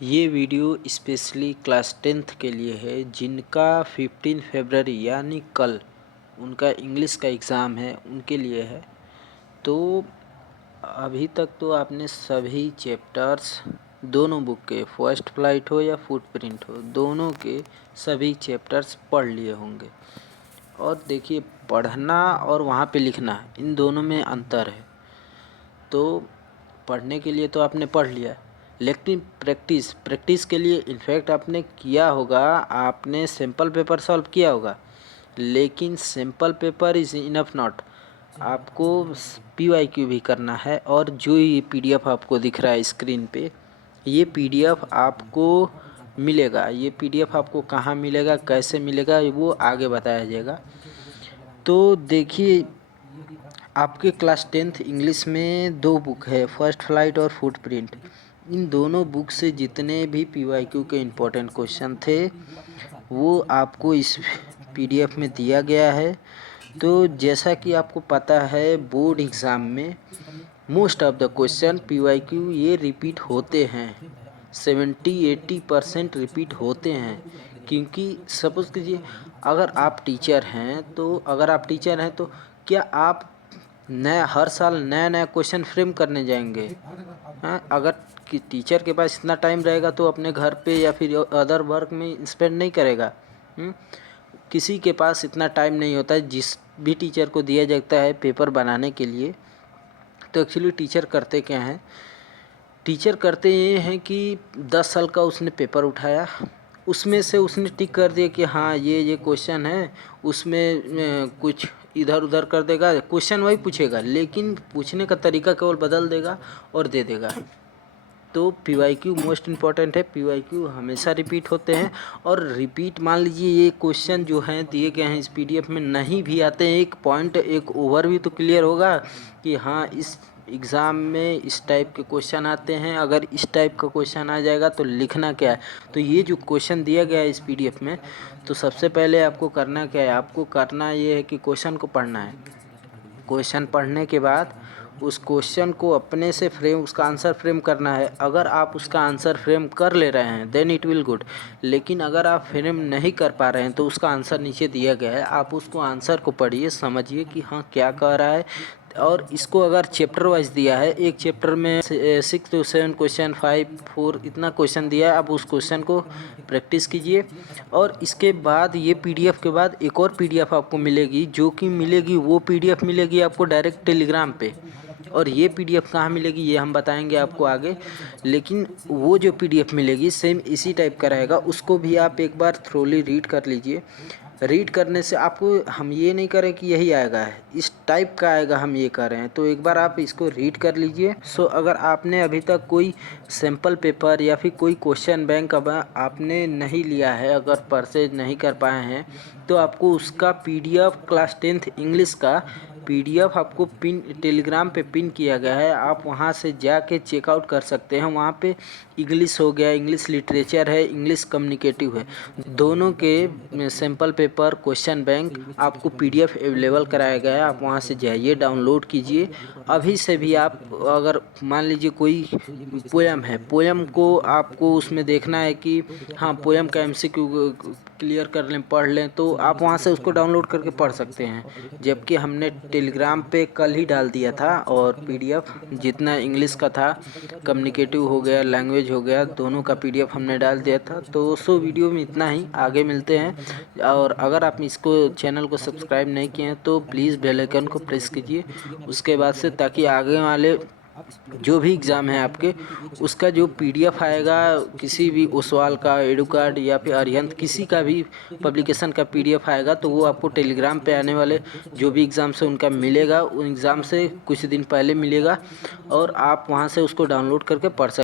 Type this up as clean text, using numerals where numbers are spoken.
ये video specially class 10th के लिए है जिनका 15 फरवरी यानी कल उनका इंग्लिश का एग्ज़ाम है, उनके लिए है। तो अभी तक तो आपने सभी चैप्टर्स दोनों बुक के, फर्स्ट फ्लाइट हो या फुटप्रिंट हो, दोनों के सभी चैप्टर्स पढ़ लिए होंगे। और देखिए, पढ़ना और वहाँ पे लिखना, इन दोनों में अंतर है। तो पढ़ने के लिए तो आपने पढ़ लिया, लेकिन प्रैक्टिस के लिए इनफैक्ट आपने किया होगा, आपने सैम्पल पेपर सॉल्व किया होगा, लेकिन sample paper is enough not. आपको PYQ भी करना है। और जो ये PDF आपको दिख रहा है स्क्रीन पे, ये PDF आपको मिलेगा। ये PDF आपको कहाँ मिलेगा, कैसे मिलेगा, वो आगे बताया जाएगा। तो देखिए, आपके क्लास 10th इंग्लिश में 2 बुक है, फर्स्ट फ्लाइट और फुटप्रिंट। इन दोनों बुक से जितने भी PYQ के इम्पोर्टेंट क्वेश्चन थे वो आपको इस PDF में दिया गया है। तो जैसा कि आपको पता है, बोर्ड एग्ज़ाम में most of the question PYQ ये रिपीट होते हैं, 70-80% रिपीट होते हैं। क्योंकि सपोज़ कीजिए, अगर आप टीचर हैं तो क्या आप हर साल नया क्वेश्चन फ्रेम करने जाएंगे? हाँ, अगर कि टीचर के पास इतना टाइम रहेगा तो अपने घर पे या फिर अदर वर्क में स्पेंड नहीं करेगा। किसी के पास इतना टाइम नहीं होता है। जिस भी टीचर को दिया जाता है पेपर बनाने के लिए, तो एक्चुअली टीचर करते क्या हैं, टीचर करते ये हैं कि 10 साल का उसने पेपर उठाया, उसमें से उसने टिक कर दिया कि हाँ ये क्वेश्चन है, उसमें कुछ इधर उधर कर देगा, क्वेश्चन वही पूछेगा लेकिन पूछने का तरीका केवल बदल देगा और दे देगा। तो PYQ मोस्ट इम्पॉर्टेंट है। PYQ हमेशा रिपीट होते हैं। और रिपीट, मान लीजिए ये क्वेश्चन जो हैं दिए गए हैं इस PDF में नहीं भी आते हैं, एक पॉइंट, एक ओवरव्यू तो क्लियर होगा कि हाँ इस एग्ज़ाम में इस टाइप के क्वेश्चन आते हैं। अगर इस टाइप का क्वेश्चन आ जाएगा तो लिखना क्या है। तो ये जो क्वेश्चन दिया गया है इस PDF में, तो सबसे पहले आपको करना क्या है, आपको करना ये है कि क्वेश्चन को पढ़ना है। क्वेश्चन पढ़ने के बाद उस क्वेश्चन को अपने से उसका आंसर फ्रेम करना है। अगर आप उसका आंसर फ्रेम कर ले रहे हैं देन इट विल गुड, लेकिन अगर आप फ्रेम नहीं कर पा रहे हैं तो उसका आंसर नीचे दिया गया है, आप उसको आंसर को पढ़िए, समझिए कि हाँ क्या कह रहा है। और इसको अगर चैप्टर वाइज दिया है, एक चैप्टर में 6 to 7 क्वेश्चन, 5, 4 इतना क्वेश्चन दिया है, आप उस क्वेश्चन को प्रैक्टिस कीजिए। और इसके बाद ये PDF के बाद एक और PDF आपको मिलेगी, जो कि मिलेगी, वो PDF मिलेगी आपको डायरेक्ट टेलीग्राम पे। और ये PDF कहाँ मिलेगी ये हम बताएंगे आपको आगे, लेकिन वो जो PDF मिलेगी सेम इसी टाइप का रहेगा, उसको भी आप एक बार थ्रोली रीड कर लीजिए। रीड करने से आपको, हम ये नहीं करें कि यही आएगा, इस टाइप का आएगा, हम ये कर रहे हैं। तो एक बार आप इसको रीड कर लीजिए। अगर आपने अभी तक कोई सैम्पल पेपर या फिर कोई क्वेश्चन बैंक अब आपने नहीं लिया है, अगर परचेज नहीं कर पाए हैं, तो आपको उसका PDF क्लास 10th इंग्लिश का PDF आपको टेलीग्राम पे पिन किया गया है, आप वहाँ से जाके चेकआउट कर सकते हैं। वहाँ पे इंग्लिश हो गया, इंग्लिश लिटरेचर है, इंग्लिश कम्युनिकेटिव है, दोनों के सैम्पल पेपर, क्वेश्चन बैंक आपको PDF अवेलेबल कराया गया है। आप वहाँ से जाइए, डाउनलोड कीजिए अभी से भी। आप अगर मान लीजिए कोई पोयम है, पोयम को आपको उसमें देखना है कि हाँ पोयम का MCQ क्लियर कर लें, पढ़ लें, तो आप वहाँ से उसको डाउनलोड करके पढ़ सकते हैं। जबकि हमने टेलीग्राम पे कल ही डाल दिया था, और PDF जितना इंग्लिश का था, कम्युनिकेटिव हो गया, लैंग्वेज हो गया, दोनों का PDF हमने डाल दिया था। तो वीडियो में इतना ही, आगे मिलते हैं। और अगर आप इसको चैनल को सब्सक्राइब नहीं किए हैं तो प्लीज़ बेल आइकन को प्रेस कीजिए उसके बाद से, ताकि आगे वाले जो भी एग्ज़ाम है आपके, उसका जो PDF आएगा, किसी भी ओसवाल का, एडुकार्ड या फिर अरिहंत, किसी का भी पब्लिकेशन का PDF आएगा, तो वो आपको टेलीग्राम पे आने वाले जो भी एग्ज़ाम से उनका मिलेगा, उन एग्ज़ाम से कुछ दिन पहले मिलेगा, और आप वहाँ से उसको डाउनलोड करके पढ़ सकते हैं।